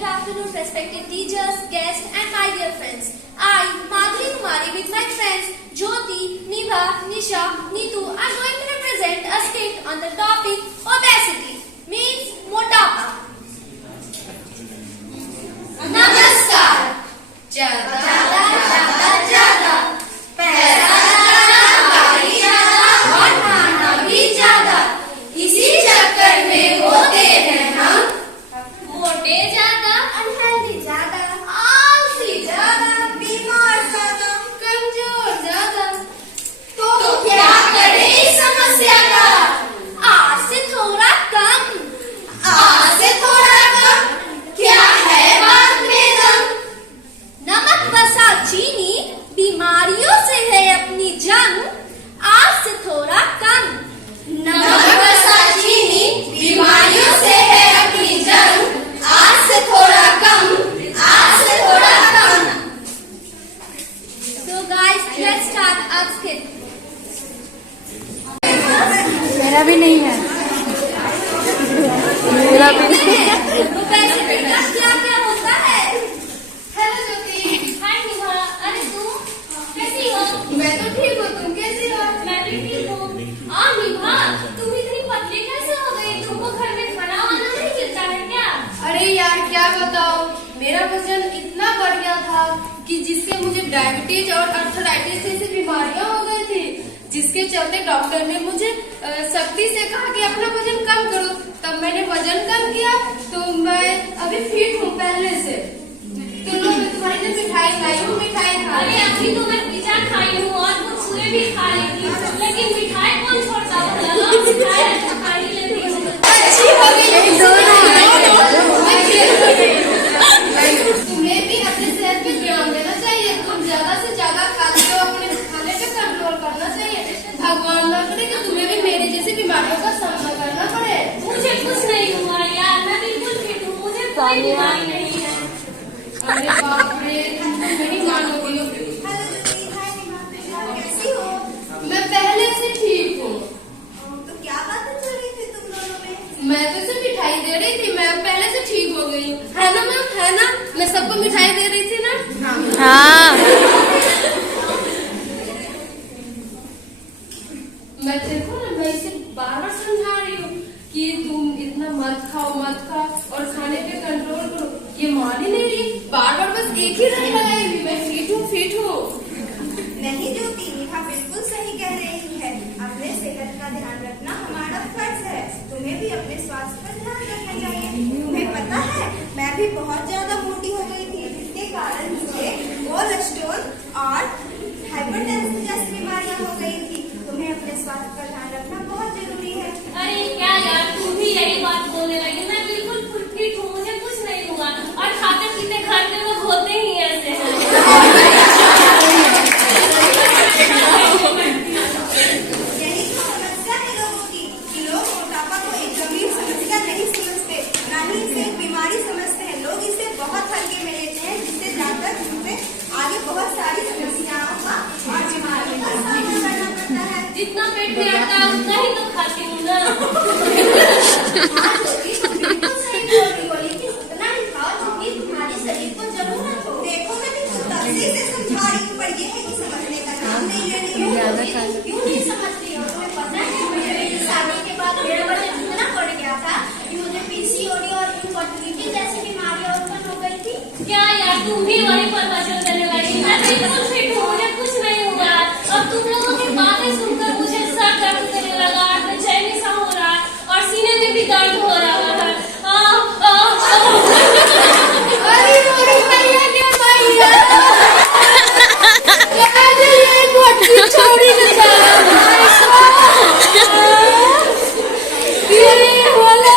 good afternoon, respected teachers, guests, and my dear friends. I, Madhuri Kumari, with my friends Jyoti, Nibha, Nisha, Neetu, are going to represent a skit on the topic obesity, means motapa. Namaskar. Jada, jada, jada, jada. पैसा ज्यादा, गाड़ी ज्यादा, और खाना भी ज्यादा. इसी चक्कर में होते हैं हम मोटे ज्यादा, अनहेल्दी ज्यादा, आलसी ज्यादा, बीमार ज्यादा, कमजोर ज्यादा. तो क्या करें इस समस्या का? आज से थोड़ा कम, आज से थोड़ा कम. क्या है बात में दम? नमक वसा चीनी बीमारियों से है अपनी जंग. आज से थोड़ा कम. नमक वसा चीनी बीमारियों से है अपनी जंग. आज से थोड़ा कम, आज से थोड़ा कम. So guys, let's start our skit. मेरा भी नहीं है. मेरा भी नहीं है. Obesity का क्या क्या होता है? हेलो ज्योति. हाय निभा. अरे तू कैसी हो? मैं तो ठीक हूँ. तुम कैसी हो? मैं भी ठीक हूँ. निभा, तुम इतनी पतली कैसे हो गई? तुमको घर में खाना वाना नहीं मिलता है क्या? अरे यार क्या बताओ, मेरा वजन इतना बढ़ गया था कि जिससे मुझे डायबिटीज और अर्थराइटिस जैसी बीमारियां हो गई थी, जिसके चलते डॉक्टर ने मुझे सख्ती से कहा कि अपना वजन कम करो. तब मैंने वजन कम किया तो मैं अभी फिट हूँ पहले से. तुम लोग तुम्हारी जो मिठाई खाई हूँ, मिठाई खा. अरे अभी तो मैं पिज्जा खाई हूँ और कुछ पूरे भी खा ली थी, लेकिन मिठाई कौन छोड़ता है? मिठाई खा ही लेती हूँ. अच्छी हो गई. तुम्हें भी अपने सेहत पे ध्यान देना चाहिए. तुम ज्यादा से ज्यादा खाते हो, अपने खाने पे कंट्रोल करना चाहिए. भगवान न करे कि तुम्हें भी मेरे जैसी बीमारियों का सामना करना पड़े. मुझे कुछ नहीं हुआ यार, मैं बिल्कुल फिट हूँ. मुझे कोई बीमारी नहीं है. अरे बाप रे, तुम तो नहीं मानोगी. कैसी हो? मैं पहले से ठीक हूँ. तो क्या बातें चल रही थी तुम दोनों में? मैं तो सिर्फ मिठाई दे रही थी. मैं पहले से ठीक हो गई हूँ. है ना मैम? है ना? मैं सबको मिठाई दे रही थी ना. हाँ. मैं देखो ना, मैं इसे बार बार समझा रही हूँ कि तुम इतना मत खाओ, मत खाओ और खाने पे कंट्रोल करो. ये मान ही नहीं रही. बार बार बस एक ही रही लगाएगी, मैं फिट हूँ, फिट हूँ. नहीं ज्योति, निभा बिल्कुल सही कह रही है. अपने सेहत का ध्यान रखना हमारा फर्ज है. तुम्हें भी अपने स्वास्थ्य का ध्यान रखना चाहिए. तुम्हें पता है, मैं भी बहुत ज्यादा मोटी हो गई थी, जिसके कारण मुझे कोलेस्ट्रॉल और हाइपरटेंशन जैसी बीमारियां हो गई थी. तुम्हें अपने स्वास्थ्य का ध्यान रखना बहुत जरूरी है. अरे क्या यार, तुम भी यही बात बोलने लगी. मैं बिल्कुल फिट हूँ, मुझे कुछ नहीं हुआ. और खाते पीते घर के लोग होते ही ऐसे हैं. यही तो समस्या है लोगों की, कि लोग मोटापा को एक गंभीर समस्या नहीं समझते, ना ही इसे एक बीमारी समझते हैं. लोग इसे बहुत हल्के में लेते हैं, जिससे जाकर उनसे आगे बहुत सारी समस्याओं का और बीमारियों का सामना करना पड़ता है. जितना पेट में आता है उतना ही तो खाती हूँ ना. हाँ ज्योति, तुम बिल्कुल सही बोल रही हो, लेकिन उतना ही खाओ क्योंकि तुम्हारे शरीर को जरूरत हो. देखो मैं तुमको तब से इसे समझा रही हूँ, पर ये है कि समझने का नाम नहीं ले रही हो. क्यों नहीं समझ रही हो? तुम्हें पता है मेरी शादी के बाद मेरा वजन इतना बढ़ गया था कि मुझे पीसीओडी और इनफर्टिलिटी जैसी बीमारियां उत्पन्न हो गई थी. क्या यार, तुम भी वहीं पर वजन देने लगी. मैं बिल्कुल फिट हूँ, मुझे कुछ नहीं हुआ. अब तुम लोगों की बातें सुनकर मुझे सर दर्द करने लगा, बेचैनी सा हो रहा है और सीने में भी दर्द हो रहा है. अरे मोरी भैया के भैया, ये गोटी छोड़ी न जा. ये वाला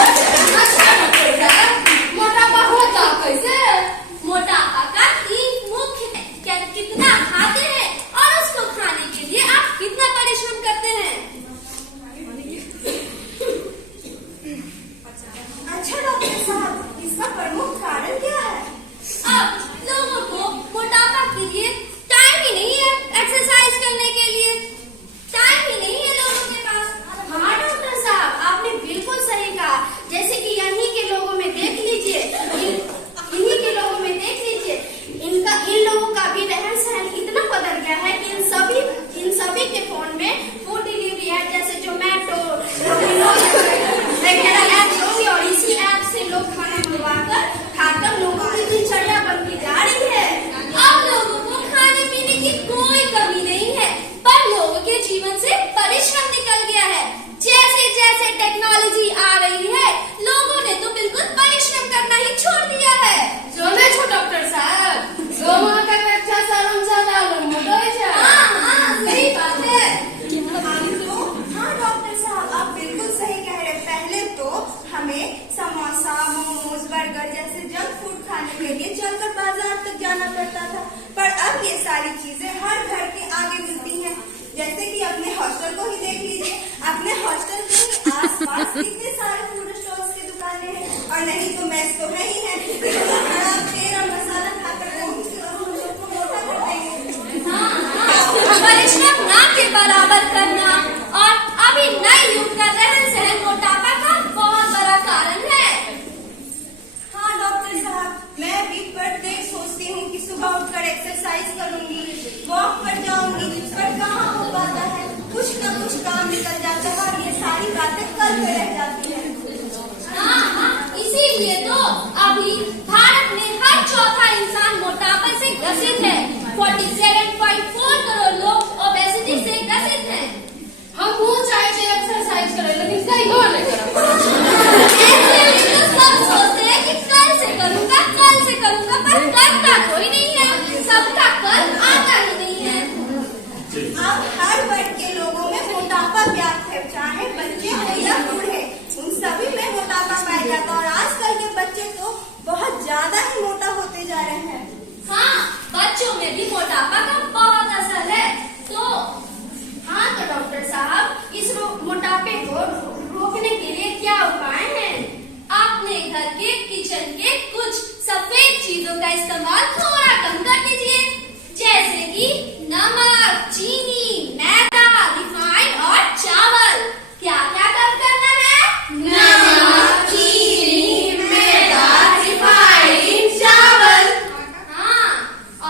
अच्छा डॉक्टर साहब, मोटापा होता कैसे? मोटापा का 3 मुख्य है। क्या कितना खाते हैं और उसको खाने के लिए आप कितना परिश्रम करते हैं। अच्छा डॉक्टर साहब, इसका प्रमुख कारण क्या है? अब लोगों को मोटापा के लिए टाइम ही नहीं है, एक्सरसाइज करने के लिए टाइम ही नहीं है लोगों के पास। हाँ डॉक्टर साहब, आपने बिल्कुल सही कहा। जैसे कि यहीं के लोगों में देख लीजिए, इन्हीं के लोगों में देख लीजिए, इन लोगों का भी रहन सहन इतना बदल गया है कि इन सभी के फोन में फूड डिलीवरी ऐप जैसे जोमेटो वगैरह ऐप होंगे और इसी ऐप से लोग खाना मंगवाकर खाकर लोगों की दिनचर्या बनती जा रही है। अब लोगों को खाने पीने की कोई कमी नहीं है, पर लोगों के जीवन से परिश्रम निकल गया है। जैसे जैसे टेक्नोलॉजी आ रही है, लोगों ने तो बिल्कुल परिश्रम करना ही छोड़ दिया है। जोमेटो डॉक्टर साहब, 2 माह तक अच्छा सारम ज्यादा लोग मोटो है। हाँ, सही बात है। हाँ डॉक्टर साहब, आप बिल्कुल सही कह रहे हैं। पहले तो हमें समोसा, मोमोज, बर्गर जैसे जंक फूड खाने के लिए चलकर बाजार तक जाना पड़ता था, पर अब ये सारी चीजें हर घर के आगे मिलती हैं। जैसे कि अपने हॉस्टल को ही देख लीजिए, अपने हॉस्टल के आसपास कितने सारे फूड स्टॉल्स की दुकानें हैं, और नहीं तो मैस तो है ही है। खराब तेल और मसाला खाकर हम लोग को मोटा कर देंगे। परिश्रम ना के बराबर करना और अभी नए युग का रहन सहन मोटापा का बहुत बड़ा कारण है। हाँ डॉक्टर साहब, मैं भी प्रत्येक सोचती हूँ कि सुबह उठकर एक्सरसाइज करूंगी, वॉक पर जाऊंगी, पर कहाँ हो पाता है। कुछ न कुछ काम निकल जाता है और ये सारी बातें कल पे रह जाती है। हाँ, इसीलिए तो अभी भारत में हर चौथा इंसान मोटापा से ग्रसित है। 47.4 करोड़ लोग ओबेसिटी से ग्रसित हैं। हम वो चाहे एक्सरसाइज करें, लेकिन कहीं और नहीं करा। ऐसे में तो सब सोचते हैं कि कल से करूंगा, पर करता कोई नहीं है। सबका कल आता ही नहीं है। अब हर वर्ग के लोगों में मोटापा व्याप्त है, चाहे बच्चे हो या बूढ़े, उन सभी में मोटापा पाया जाता है। और आजकल के बच्चे तो बहुत ज्यादा ही मोटा होते जा रहे हैं। हाँ, बच्चों में भी मोटापा का बहुत असर है। तो हाँ, तो डॉक्टर साहब, इस मोटापे को रोकने के लिए क्या उपाय हैं? अपने घर के किचन के कुछ सफेद चीजों का इस्तेमाल थोड़ा कम कर दीजिए, जैसे कि नमक, चीनी, मैदा, रिफाइंड और चावल। क्या क्या कम करना है? नमक, चीनी, मैदा, रिफाइंड, चावल। हाँ,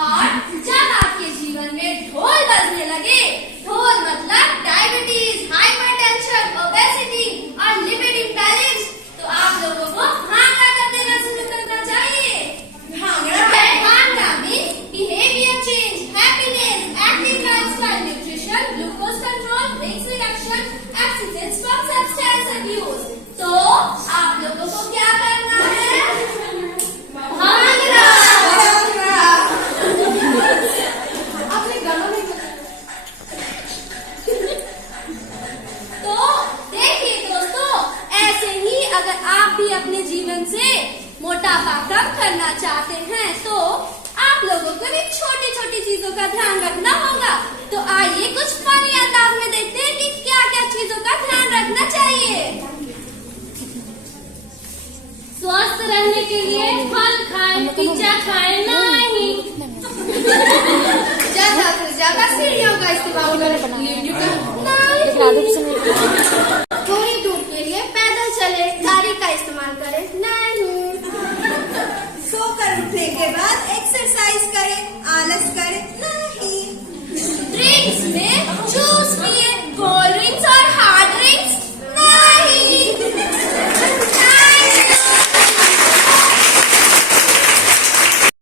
और जब आपके जीवन में ढोल बजने लगे, ढोल मतलब डायबिटीज, हाइपरटेंशन, ओबेसिटी और लिपिड इम्बैलेंस, तो आप लोगों को भांगड़ा कर देना शुरू करना चाहिए। भांगड़ा में behaviour change, happiness, active lifestyle, nutrition, glucose control, weight reduction, abstinence from substance abuse. तो आप लोगों को क्या करना है? भांगड़ा। अपने गलों में तो देखिए दोस्तों, ऐसे ही अगर आप भी अपने जीवन से मोटापा कम करना चाहते हैं, तो आप लोगों को भी छोटी छोटी चीजों का ध्यान रखना होगा। तो आइए कुछ फनी अंदाज में देखते हैं कि क्या क्या चीजों का ध्यान रखना चाहिए। स्वस्थ रहने के लिए फल खाएं, पिज्जा खाएं नहीं। ज्यादा से ज्यादा सीढ़ियों का इस्तेमाल करें। थोड़ी दूर के लिए पैदल चले, गाड़ी का इस्तेमाल करें नहीं। सोकर उठने के बाद एक्सरसाइज करें, आलस करें नहीं। ड्रिंक्स में